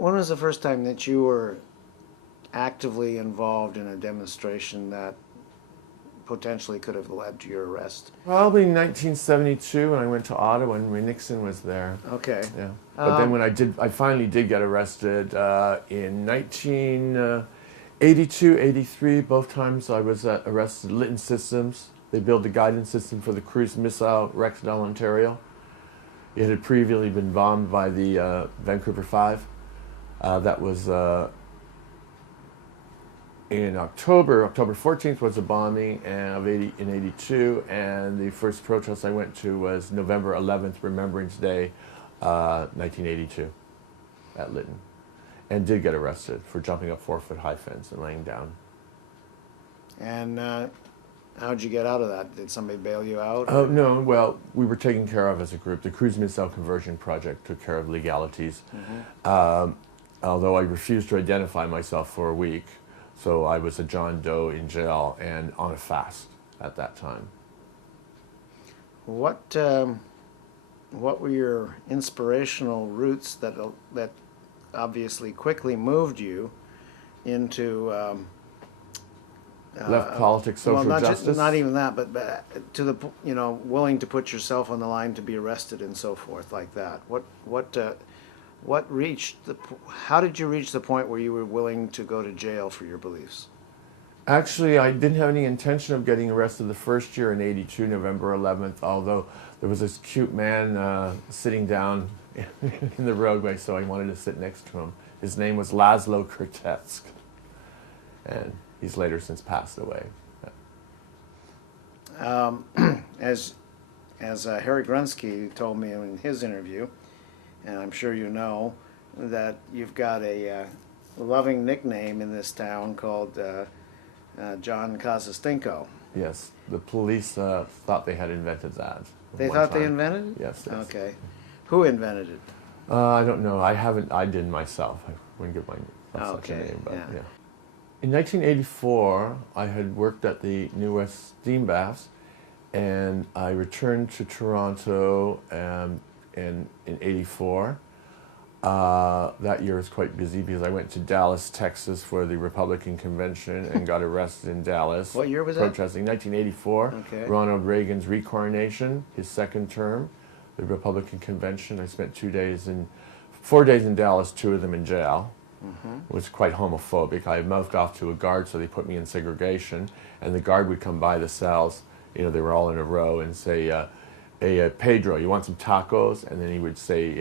when was the first time that you were actively involved in a demonstration that potentially could have led to your arrest? Probably 1972 when I went to Ottawa and Nixon was there. Okay. Yeah. But then when I finally did get arrested in 1982, 83. Both times I was arrested at Lyton Systems. They built the guidance system for the cruise missile Rexdale, Ontario. It had previously been bombed by the Vancouver Five. That was in October 14th was the bombing in 82, and the first protest I went to was November 11th, Remembrance Day, 1982, at Lytton, and did get arrested for jumping a 4-foot-high fence and laying down. And how'd you get out of that? Did somebody bail you out? Oh, no, well, we were taken care of as a group. The Cruise Missile Conversion Project took care of legalities. Mm-hmm. Although I refused to identify myself for a week, so I was a John Doe in jail and on a fast at that time. What were your inspirational roots that obviously quickly moved you into left politics, social justice? Not even that, but to the willing to put yourself on the line to be arrested and so forth like that. How did you reach the point where you were willing to go to jail for your beliefs? Actually, I didn't have any intention of getting arrested the first year in 82, November 11th, although there was this cute man sitting down in the roadway, so I wanted to sit next to him. His name was Laszlo Kurtetsk, and he's later since passed away. As Harry Grunsky told me in his interview, and I'm sure you know, that you've got a loving nickname in this town called John Kozachenko. Yes, the police thought they had invented that. They thought they invented it? Yes. Okay. Who invented it? I don't know. I didn't myself. I wouldn't give myself such a name, but yeah. In 1984, I had worked at the New West Steam Baths, and I returned to Toronto in 84. That year was quite busy because I went to Dallas, Texas for the Republican convention and got arrested in Dallas. What year was that? Protesting 1984. Okay. Ronald Reagan's recoronation, his second term, the Republican convention. I spent 4 days in Dallas, 2 of them in jail. Mm-hmm. It was quite homophobic. I mouthed off to a guard, so they put me in segregation, and the guard would come by the cells, they were all in a row, and say, hey, Pedro, you want some tacos? And then he would say,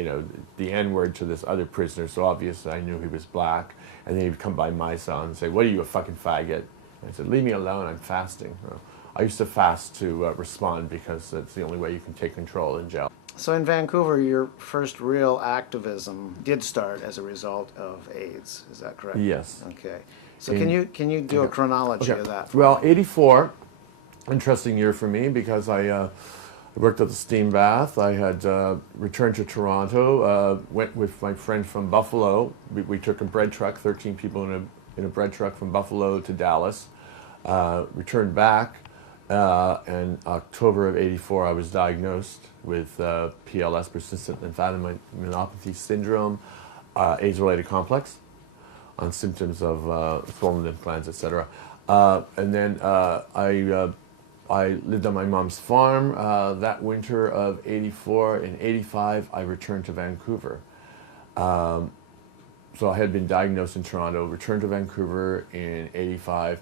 the N-word to this other prisoner, so obviously I knew he was black. And then he would come by my cell and say, what are you, a fucking faggot? And I said, leave me alone, I'm fasting. I used to fast to respond because that's the only way you can take control in jail. So in Vancouver, your first real activism did start as a result of AIDS, is that correct? Yes. Okay. So can you do a chronology of that? Well, 84, interesting year for me because I worked at the steam bath. I had returned to Toronto, went with my friend from Buffalo. We took a bread truck, 13 people in a bread truck from Buffalo to Dallas. Returned back, in October of 84 I was diagnosed with PLS, persistent lymphadenopathy syndrome, AIDS-related complex, on symptoms of swollen lymph glands, etc. And then I lived on my mom's farm that winter of 84. In 85, I returned to Vancouver. So I had been diagnosed in Toronto, returned to Vancouver in 85,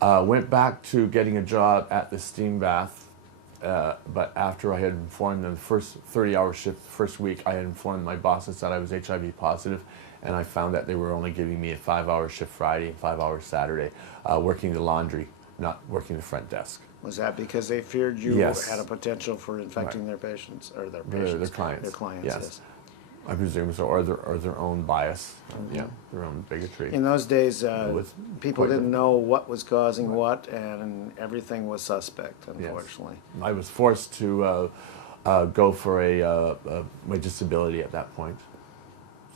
went back to getting a job at the steam bath, but after I had informed them, the first 30-hour shift, the first week, I had informed my bosses that I was HIV positive, and I found that they were only giving me a 5-hour shift Friday and 5 hours Saturday, working the laundry, not working the front desk. Was that because they feared you Yes. had a potential for infecting their patients, or their clients? Their clients, yes. I presume so, or their own bias, their own bigotry. In those days, people didn't know what was causing what, and everything was suspect, unfortunately. Yes. I was forced to go for my disability at that point.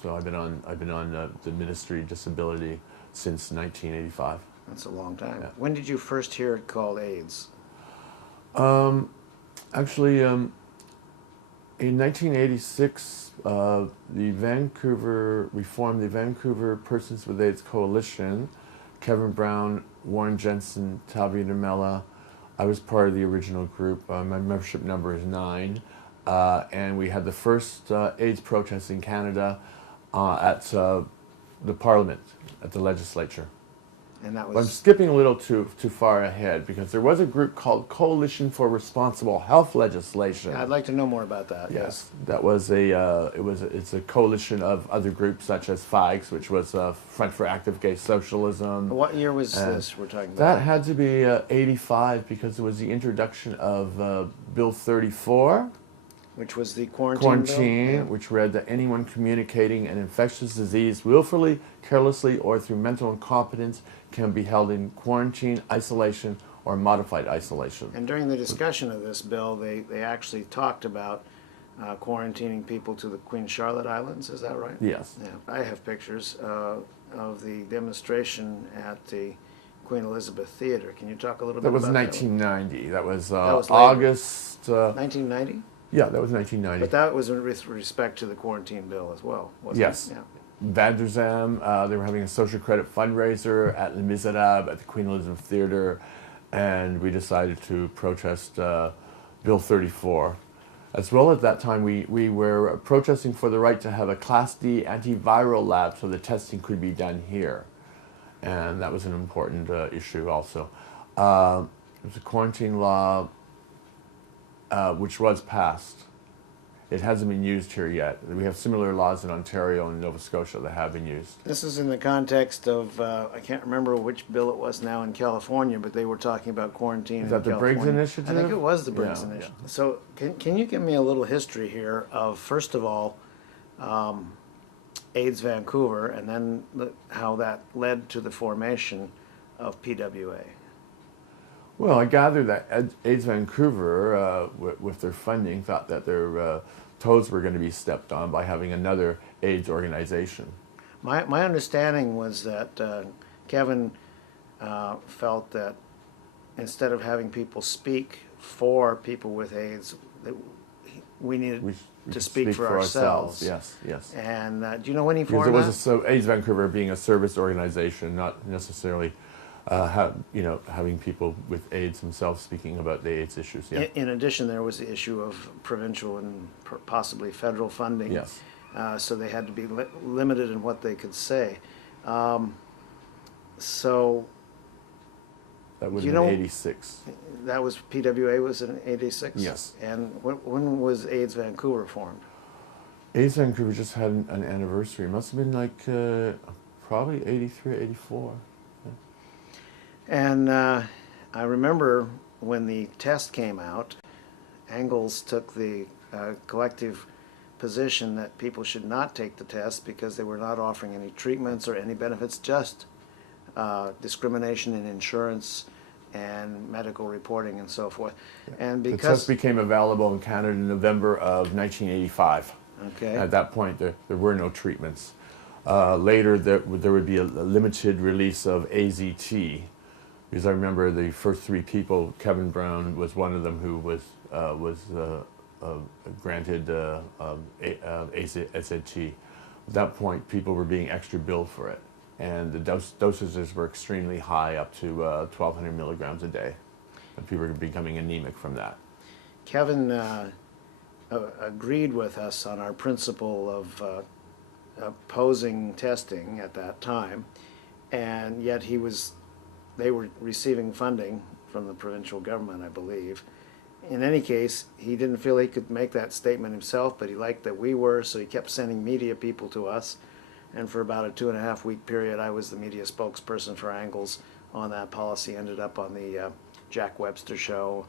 So I've been on the ministry disability since 1985. That's a long time. Yeah. When did you first hear it called AIDS? Actually, In 1986, we formed the Vancouver Persons with AIDS Coalition. Kevin Brown, Warren Jensen, Tavi DeMella. I was part of the original group. My membership number is 9. And we had the first AIDS protest in Canada at the Parliament, at the legislature. And that I'm was skipping a little too far ahead because there was a group called Coalition for Responsible Health Legislation. I'd like to know more about that. Yes, that was it's a coalition of other groups such as FAGS, which was Front for Active Gay Socialism. What year was this we're talking about? That had to be 85 because it was the introduction of Bill 34. Which was the quarantine bill? Yeah. Which read that anyone communicating an infectious disease willfully, carelessly, or through mental incompetence can be held in quarantine, isolation, or modified isolation. And during the discussion of this bill, they actually talked about quarantining people to the Queen Charlotte Islands, is that right? Yes. Yeah. I have pictures of the demonstration at the Queen Elizabeth Theater. Can you talk a little bit about that? That was 1990. That was later. August... 1990? Yeah, that was 1990. But that was with respect to the quarantine bill as well, wasn't yes. it? Yeah. Van der Zam, they were having a social credit fundraiser at Les Miserables at the Queen Elizabeth Theater, and we decided to protest Bill 34. As well, at that time, we were protesting for the right to have a Class D antiviral lab so the testing could be done here. And that was an important issue also. It was a quarantine law which was passed. It hasn't been used here yet. We have similar laws in Ontario and Nova Scotia that have been used. This is in the context of, I can't remember which bill it was now in California, but they were talking about quarantine Is that the Briggs Initiative? I think it was the Briggs Yeah, Initiative. yeah. So can you give me a little history here of, first of all, AIDS Vancouver, and then how that led to the formation of PWA? Well, I gather that AIDS Vancouver, with their funding, thought that their toes were going to be stepped on by having another AIDS organization. My understanding was that Kevin felt that instead of having people speak for people with AIDS, that we needed to speak for ourselves. Yes, yes. And do you know when he Because formed it that? was AIDS Vancouver being a service organization, not necessarily having people with AIDS themselves speaking about the AIDS issues. Yeah. In addition, there was the issue of provincial and possibly federal funding. Yes. So they had to be limited in what they could say. So That would have been 86. that was PWA was in 86? Yes. And when was AIDS Vancouver formed? AIDS Vancouver just had an anniversary. It must have been like probably 83, 84. And I remember when the test came out, Angles took the collective position that people should not take the test because they were not offering any treatments or any benefits, just discrimination in insurance and medical reporting and so forth. Yeah. And The because test became available in Canada in November of 1985. okay, At that point, there were no treatments. Later, there would be a limited release of AZT, because I remember the first 3 people, Kevin Brown was one of them who was granted AZT. At that point, people were being extra billed for it, and the dosages were extremely high, up to 1,200 milligrams a day, and people were becoming anemic from that. Kevin agreed with us on our principle of opposing testing at that time, and yet they were receiving funding from the provincial government, I believe. In any case, he didn't feel he could make that statement himself, but he liked that we were, so he kept sending media people to us. And for about a 2.5-week period, I was the media spokesperson for Angles on that policy, ended up on the Jack Webster show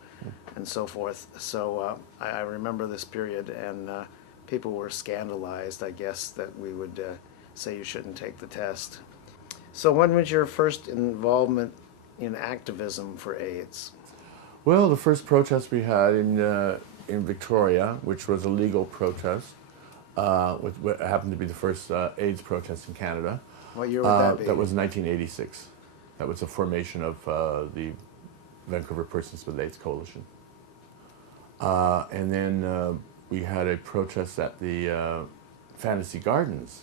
and so forth. So I remember this period, and people were scandalized, I guess, that we would say you shouldn't take the test. So when was your first involvement in activism for AIDS? Well, the first protest we had in Victoria, which was a legal protest, what happened to be the first AIDS protest in Canada. What year would that be? That was 1986. That was the formation of the Vancouver Persons with AIDS Coalition. And then we had a protest at the Fantasy Gardens